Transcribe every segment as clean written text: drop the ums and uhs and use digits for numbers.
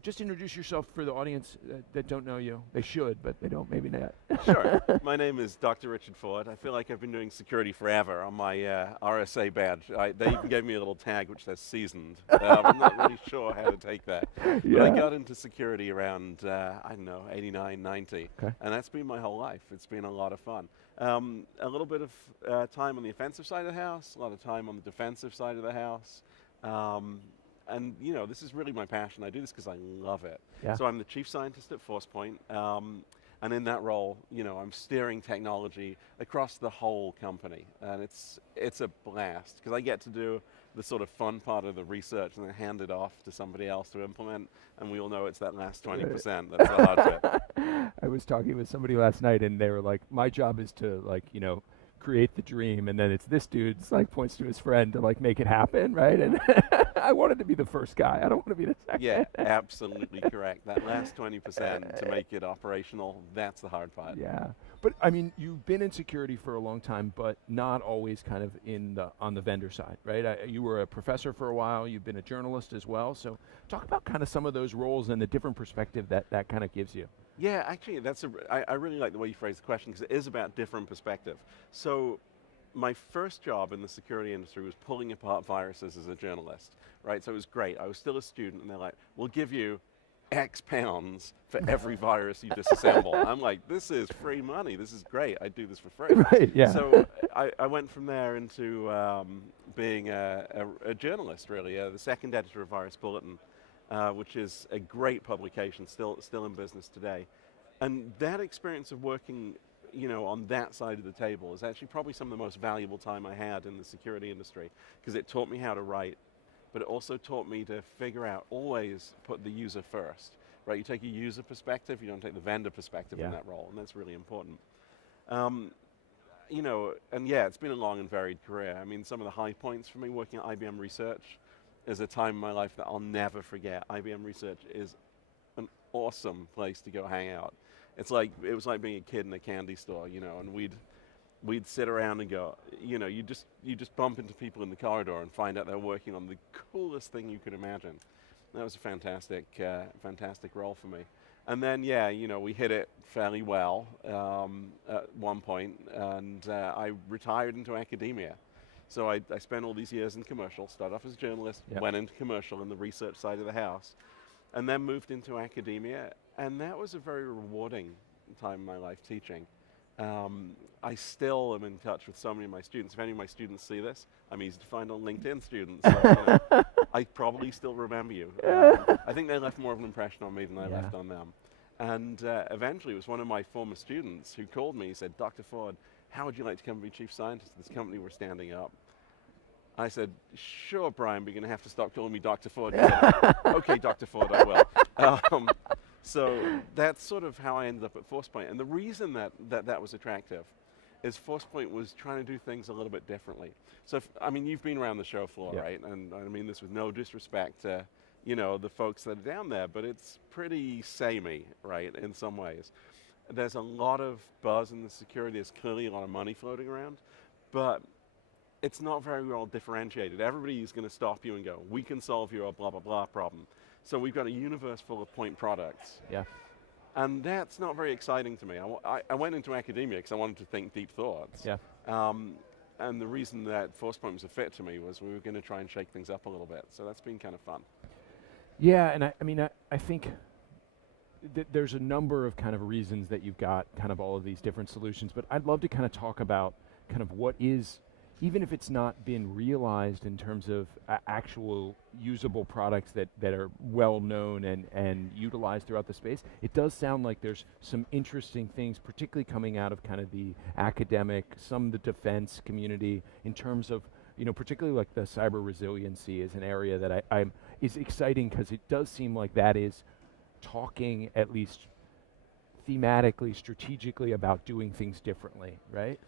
just introduce yourself for the audience that don't know you. They should, but they don't, maybe not. Sure. My name is Dr. Richard Ford. I feel like I've been doing security forever on my RSA badge. They even gave me a little tag which says seasoned. I'm not really sure how to take that. But I got into security around, I don't know, 89, 90. Okay. And that's been my whole life. It's been a lot of fun. A little bit of time on the offensive side of the house, a lot of time on the defensive side of the house. And you know, this is really my passion. I do this because I love it. Yeah. So I'm the chief scientist at ForcePoint. And in that role, you know, I'm steering technology across the whole company. And it's a blast because I get to do the sort of fun part of the research and then hand it off to somebody else to implement. And we all know it's that last 20% that's the hard bit. I was talking with somebody last night and they were like, my job is to like, you know, create the dream, and then it's this dude's like points to his friend to like make it happen, right? And I wanted to be the first guy. I don't want to be the second. Yeah, absolutely correct. That last 20% to make it operational, that's the hard part. Yeah, but I mean, you've been in security for a long time, but not always kind of on the vendor side, right? You were a professor for a while. You've been a journalist as well. So talk about kind of some of those roles and the different perspective that kind of gives you. Yeah, actually, I really like the way you phrase the question because it is about different perspective. So my first job in the security industry was pulling apart viruses as a journalist, right? So it was great. I was still a student, and they're like, we'll give you X pounds for every virus you disassemble. I'm like, this is free money. This is great. I do this for free. Right, yeah. So I went from there into being a journalist, really, the second editor of Virus Bulletin, which is a great publication, still in business today. And that experience of working, you know, on that side of the table is actually probably some of the most valuable time I had in the security industry because it taught me how to write, but it also taught me to figure out, always put the user first, right? You take a user perspective, you don't take the vendor perspective in that role, and that's really important. You know, and yeah, it's been a long and varied career. I mean, some of the high points for me working at IBM Research is a time in my life that I'll never forget. IBM Research is an awesome place to go hang out. It was like being a kid in a candy store, you know, and we'd sit around and go, you know, you just bump into people in the corridor and find out they're working on the coolest thing you could imagine. That was a fantastic role for me. And then, yeah, you know, we hit it fairly well at one point, and I retired into academia. So I spent all these years in commercial, started off as a journalist, went into commercial in the research side of the house, and then moved into academia. And that was a very rewarding time in my life teaching. I still am in touch with so many of my students. If any of my students see this, I'm easy to find on LinkedIn, students. So, you know, I probably still remember you. I think they left more of an impression on me than I left on them. And eventually it was one of my former students who called me. He said, Dr. Ford, how would you like to come be chief scientist of this company we're standing up? I said, sure, Brian, but you're going to have to stop calling me Dr. Ford. He said, okay, Dr. Ford, I will. So that's sort of how I ended up at ForcePoint. And the reason that was attractive is ForcePoint was trying to do things a little bit differently. So, I mean, you've been around the show floor, right? And I mean this with no disrespect to, you know, the folks that are down there, but it's pretty samey, right, in some ways. There's a lot of buzz in the security. There's clearly a lot of money floating around, but it's not very well differentiated. Everybody is going to stop you and go, we can solve your blah, blah, blah problem. So we've got a universe full of point products. Yeah. And that's not very exciting to me. I went into academia because I wanted to think deep thoughts. Yeah. And the reason that ForcePoint was a fit to me was we were going to try and shake things up a little bit. So that's been kind of fun. Yeah, and I mean, I think there's a number of kind of reasons that you've got kind of all of these different solutions, but I'd love to kind of talk about kind of what is, even if it's not been realized in terms of actual usable products that are well known and utilized throughout the space, it does sound like there's some interesting things, particularly coming out of kind of the academic, some of the defense community, in terms of, you know, particularly like the cyber resiliency is an area that is exciting because it does seem like that is talking at least thematically, strategically about doing things differently, right?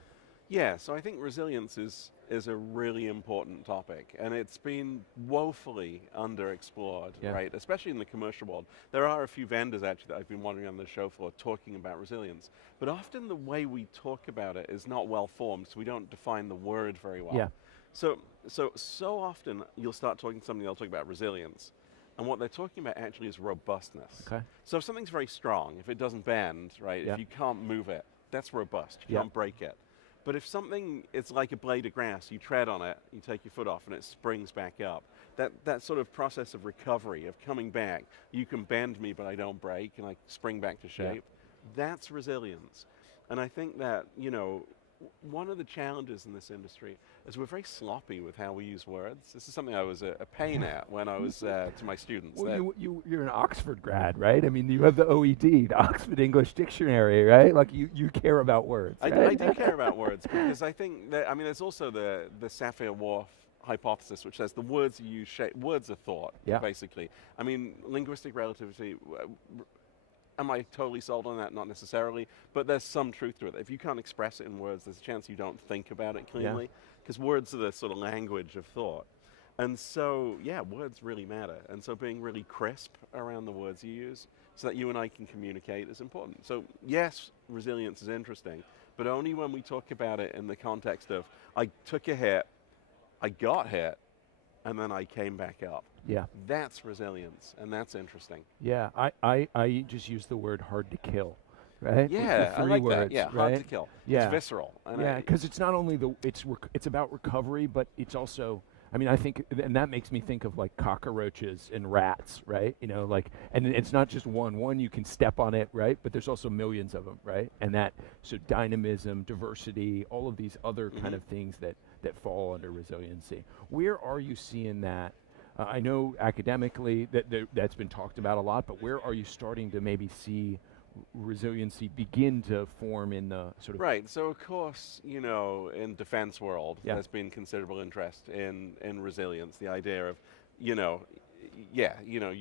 Yeah, so I think resilience is a really important topic, and it's been woefully underexplored, right? Especially in the commercial world. There are a few vendors actually that I've been wandering on the show floor talking about resilience, but often the way we talk about it is not well formed, so we don't define the word very well. Yeah. So often you'll start talking to somebody, they'll talk about resilience, And what they're talking about actually is robustness. Okay. So if something's very strong, if it doesn't bend, right, Yeah. if you can't move it, that's robust. You Yeah. can't break it. But if something, it's like a blade of grass, you tread on it, you take your foot off, and it springs back up. That sort of process of recovery, of coming back, you can bend me, but I don't break, and I spring back to Yeah. shape. That's resilience. And I think that, one of the challenges in this industry is we're very sloppy with how we use words. This is something I was a pain at when I was to my students. Well, you're an Oxford grad, right? I mean, you have the OED, the Oxford English Dictionary, right? Like you care about words, I right? do care about words because I think that, there's also the Sapir-Whorf hypothesis, which says the words you use words are thought, Yeah. basically. Linguistic relativity, am I totally sold on that? Not necessarily, but there's some truth to it. If you can't express it in words, there's a chance you don't think about it cleanly, because words are the sort of language of thought. And so, yeah, words really matter. And so being really crisp around the words you use so that you and I can communicate is important. So yes, resilience is interesting, but only when we talk about it in the context of, I took a hit, I got hit, and then I came back up. Yeah. That's resilience, and that's interesting. Yeah. I just use the word hard to kill, right? Yeah, For I three like words, that. Yeah, right? hard to kill. Yeah. It's visceral. And Yeah, because it's not only it's about recovery, but it's also, I think, and that makes me think of like cockroaches and rats, right? And it's not just one you can step on it, right? But there's also millions of them, right? And so dynamism, diversity, all of these other kind of things that fall under resiliency. Where are you seeing that? I know academically that's been talked about a lot, but where are you starting to maybe see resiliency begin to form in the sort of... Right, so of course, in defense world, Yeah. there's been considerable interest in resilience, the idea of, you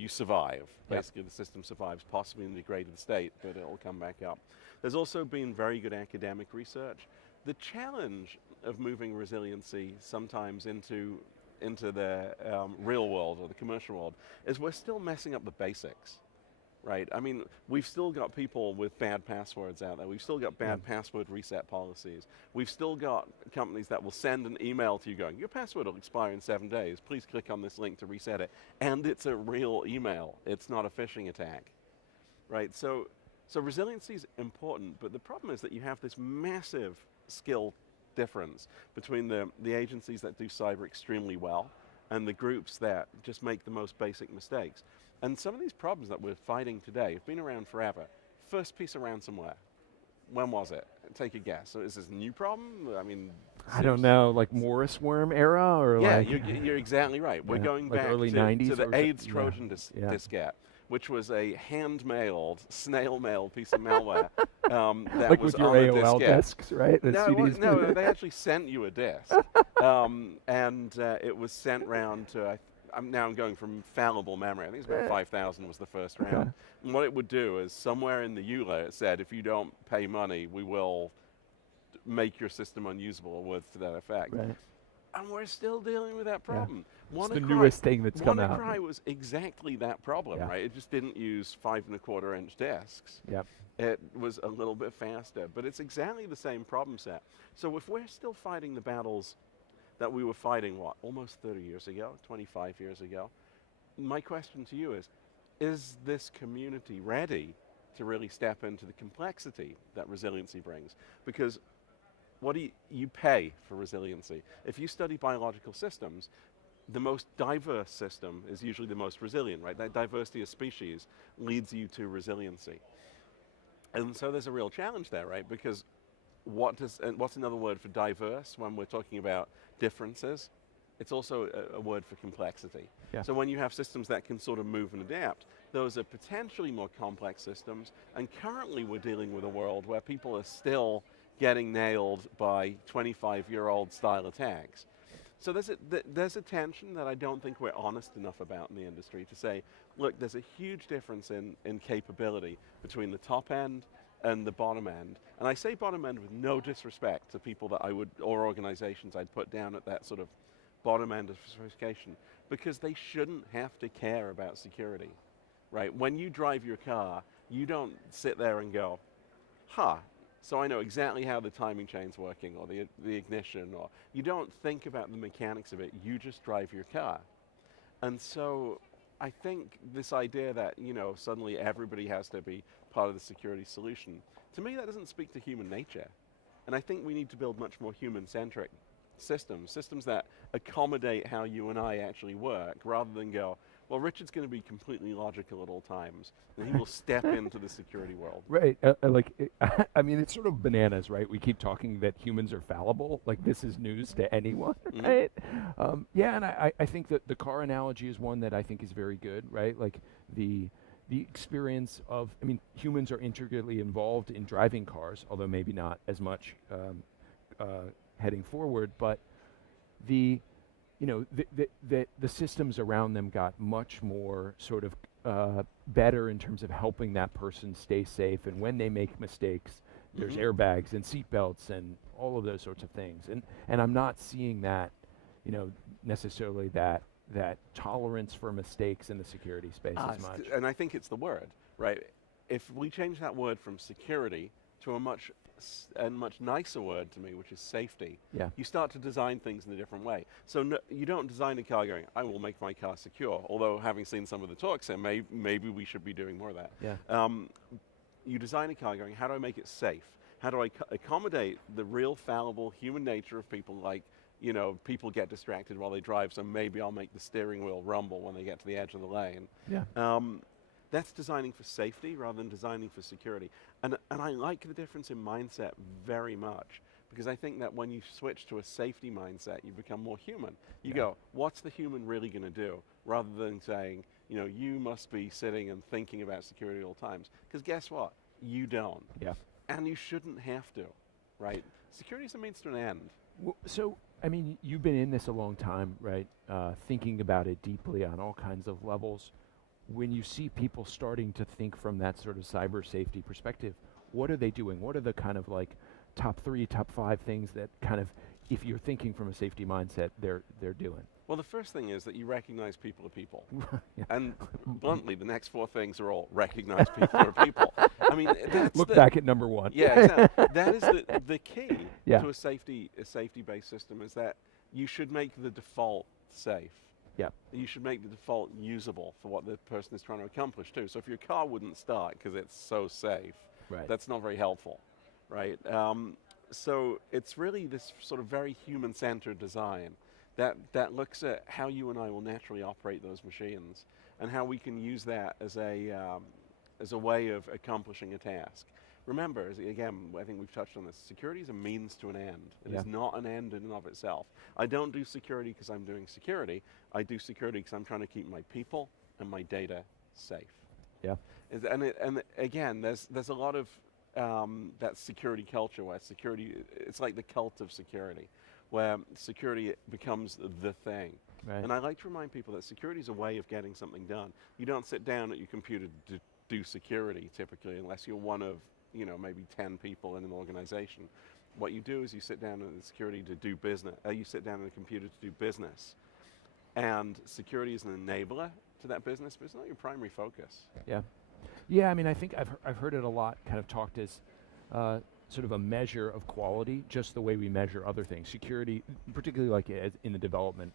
survive. Yeah. Basically, the system survives, possibly in a degraded state, but it'll come back up. There's also been very good academic research. The challenge of moving resiliency sometimes into the real world or the commercial world is we're still messing up the basics. Right, we've still got people with bad passwords out there. We've still got bad password reset policies. We've still got companies that will send an email to you going, your password will expire in 7 days. Please click on this link to reset it. And it's a real email. It's not a phishing attack. Right, so resiliency is important, but the problem is that you have this massive skill difference between the agencies that do cyber extremely well and the groups that just make the most basic mistakes. And some of these problems that we're fighting today have been around forever. First piece of ransomware, when was it? Take a guess. So is this a new problem? I don't know, like Morris worm era, or yeah, like... you're exactly right. We're going like back early to 90s the or AIDS so- Trojan yeah. diskette, which was a hand-mailed, snail-mailed piece of malware that like was with your on a AOL diskette. desks, right? The No, CDs. no, they actually sent you a disk, and it was sent round to. I'm going from fallible memory. I think it's about 5,000 was the first round. Okay. And what it would do is somewhere in the EULA it said, if you don't pay money, we will make your system unusable, or words to that effect. Right. And we're still dealing with that problem. It's the newest thing that's come out. WannaCry was exactly that problem, Yeah. right? It just didn't use 5.25-inch disks. Yep. It was a little bit faster, but it's exactly the same problem set. So if we're still fighting the battles that we were fighting, almost 30 years ago, 25 years ago, my question to you is this community ready to really step into the complexity that resiliency brings? Because what do you pay for resiliency? If you study biological systems, the most diverse system is usually the most resilient, right? That diversity of species leads you to resiliency. And so there's a real challenge there, right? Because what's another word for diverse when we're talking about differences? It's also a word for complexity. Yeah. So when you have systems that can sort of move and adapt, those are potentially more complex systems. And currently we're dealing with a world where people are still getting nailed by 25-year-old style attacks. So there's a tension that I don't think we're honest enough about in the industry to say, look, there's a huge difference in capability between the top end and the bottom end. And I say bottom end with no disrespect to people that or organizations I'd put down at that sort of bottom end of sophistication, because they shouldn't have to care about security, right? When you drive your car, you don't sit there and go, so I know exactly how the timing chain's working, or the ignition, or you don't think about the mechanics of it, you just drive your car. And so I think this idea that, suddenly everybody has to be part of the security solution, to me that doesn't speak to human nature. And I think we need to build much more human-centric systems that accommodate how you and I actually work, rather than go, well, Richard's going to be completely logical at all times, and he will step into the security world. Right. I mean, it's sort of bananas, right? We keep talking that humans are fallible. Like, this is news to anyone, right? Yeah, and I think that the car analogy is one that I think is very good, right? Like, the experience of, I mean, humans are intricately involved in driving cars, although maybe not as much heading forward, but the the systems around them got much more sort of better in terms of helping that person stay safe, and when they make mistakes, there's airbags and seatbelts and all of those sorts of things. And I'm not seeing that, necessarily that tolerance for mistakes in the security space as much. And I think it's the word, right? If we change that word from security to a much nicer word to me, which is safety, you start to design things in a different way. So you don't design a car going, I will make my car secure, although having seen some of the talks there, maybe we should be doing more of that. Yeah. You design a car going, how do I make it safe? How do I accommodate the real fallible human nature of people, like, people get distracted while they drive, so maybe I'll make the steering wheel rumble when they get to the edge of the lane. Yeah. That's designing for safety rather than designing for security. And I like the difference in mindset very much, because I think that when you switch to a safety mindset, you become more human. You go, what's the human really going to do? Rather than saying, you must be sitting and thinking about security at all times. Because guess what? You don't. Yeah. And you shouldn't have to, right? Security is a means to an end. Well, so, I mean, you've been in this a long time, right? Thinking about it deeply on all kinds of levels. When you see people starting to think from that sort of cyber safety perspective, what are they doing? What are the kind of like top 3, top 5 things that kind of, if you're thinking from a safety mindset, they're doing? Well, the first thing is that you recognize people are people. Yeah. And bluntly, the next 4 things are all recognize people are people. I mean, that's Look back at number 1. Yeah, exactly. That is the key Yeah. to a safety-based system, is that you should make the default safe. Yeah. You should make the default usable for what the person is trying to accomplish too. So if your car wouldn't start because it's so safe, Right. that's not very helpful, right? So it's really this sort of very human-centered design that looks at how you and I will naturally operate those machines, and how we can use that as a way of accomplishing a task. Remember, again, I think we've touched on this, security is a means to an end. It is not an end in and of itself. I don't do security because I'm doing security. I do security because I'm trying to keep my people and my data safe. Yeah. And again, there's a lot of that security culture where security, it's like the cult of security, where security becomes the thing. Right. And I like to remind people that security is a way of getting something done. You don't sit down at your computer to do security typically, unless you're one of maybe 10 people in an organization. What you do is you sit down in security to do business. You sit down on a computer to do business. And security is an enabler to that business, but it's not your primary focus. Yeah. Yeah, I mean, I think I've heard it a lot, kind of talked as sort of a measure of quality, just the way we measure other things. Security, particularly like in the development,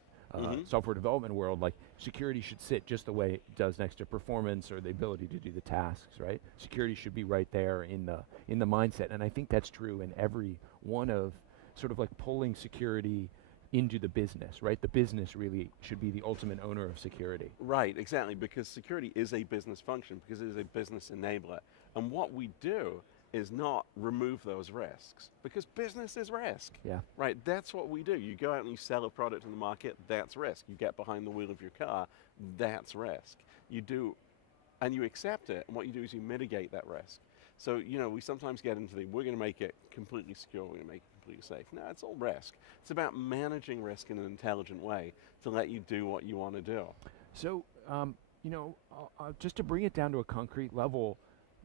software development world, like security should sit just the way it does next to performance or the ability to do the tasks, right? Security should be right there in the mindset, and I think that's true in every one of sort of like pulling security into the business, right? The business really should be the ultimate owner of security. Right, exactly, because security is a business function, because it is a business enabler. And what we do is not remove those risks, because business is risk. Yeah. Right, that's what we do. You go out and you sell a product in the market, that's risk. You get behind the wheel of your car, that's risk. You do, and you accept it, and what you do is you mitigate that risk. So, we sometimes get into we're going to make it completely secure, we're going to make it completely safe. No, it's all risk. It's about managing risk in an intelligent way to let you do what you want to do. So, just to bring it down to a concrete level,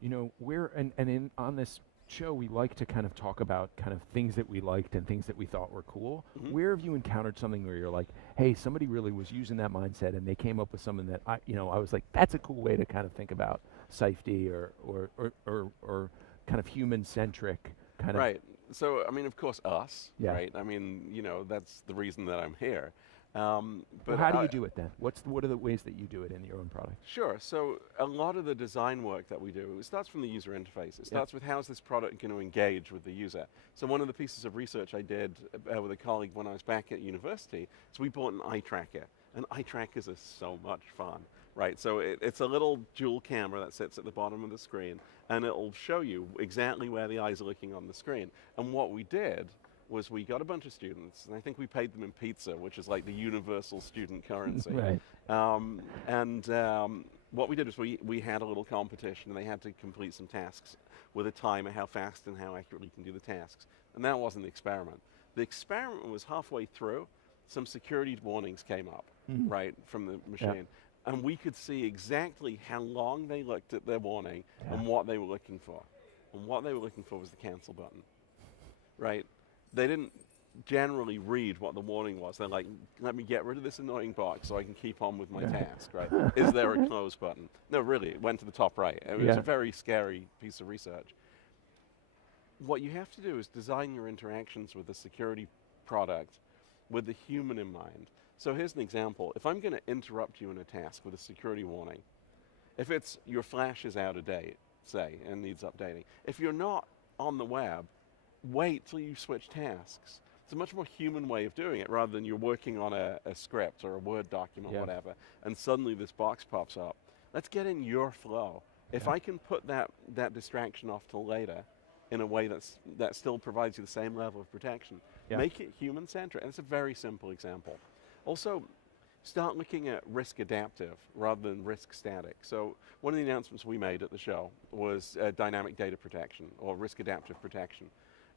on this show, we like to kind of talk about kind of things that we liked and things that we thought were cool. Where have you encountered something where you're like, hey, somebody really was using that mindset and they came up with something that I was like, that's a cool way to kind of think about safety or kind of human-centric kind of. Right. So, I mean, of course, us, Yeah. right? I mean, that's the reason that I'm here. Well, how do you do it then? What are the ways that you do it in your own product? Sure. So a lot of the design work that we do, it starts from the user interface. It starts with how's this product going to engage with the user. So one of the pieces of research I did with a colleague when I was back at university is we bought an eye tracker. And eye trackers are so much fun, right? So it's a little dual camera that sits at the bottom of the screen, and it'll show you exactly where the eyes are looking on the screen. And what we did was we got a bunch of students, and I think we paid them in pizza, which is like the universal student currency. Right. What we did was we had a little competition, and they had to complete some tasks with a timer, how fast and how accurately you can do the tasks. And that wasn't the experiment. The experiment was halfway through, some security warnings came up, right, from the machine. And we could see exactly how long they looked at their warning and what they were looking for. And what they were looking for was the cancel button, right? They didn't generally read what the warning was. They're like, let me get rid of this annoying box so I can keep on with my task, right? Is there a close button? No, really, it went to the top right. It was a very scary piece of research. What you have to do is design your interactions with the security product with the human in mind. So here's an example. If I'm going to interrupt you in a task with a security warning, if it's your flash is out of date, say, and needs updating, if you're not on the web, wait till you switch tasks. It's a much more human way of doing it rather than you're working on a script or a Word document, whatever, and suddenly this box pops up. Let's get in your flow. If I can put that distraction off till later in a way that still provides you the same level of protection, make it human-centric. And it's a very simple example. Also, start looking at risk adaptive rather than risk static. So one of the announcements we made at the show was dynamic data protection or risk adaptive protection.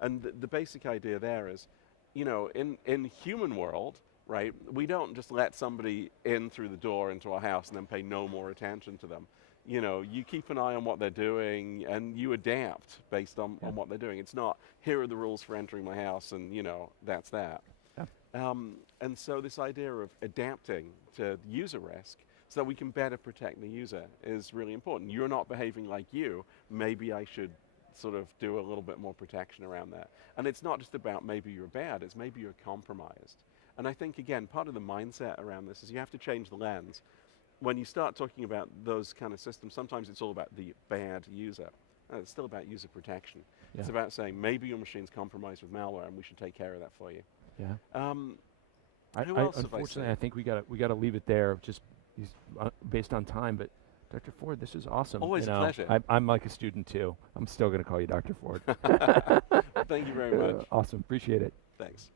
And the basic idea there is, you know, in human world, right, we don't just let somebody in through the door into our house and then pay no more attention to them. You know, you keep an eye on what they're doing and you adapt based on what they're doing. It's not, here are the rules for entering my house and, you know, that's that. And so this idea of adapting to user risk so that we can better protect the user is really important. You're not behaving like you, maybe I should sort of do a little bit more protection around that. And it's not just about maybe you're bad, it's maybe you're compromised. And I think, again, part of the mindset around this is you have to change the lens. When you start talking about those kind of systems, sometimes it's all about the bad user. It's still about user protection. It's about saying maybe your machine's compromised with malware and we should take care of that for you. Who else have I unfortunately, seen? I think we got to leave it there, just based on time. But Dr. Ford, this is awesome. Always a pleasure. I'm like a student too. I'm still going to call you Dr. Ford. Thank you very much. Awesome, appreciate it. Thanks.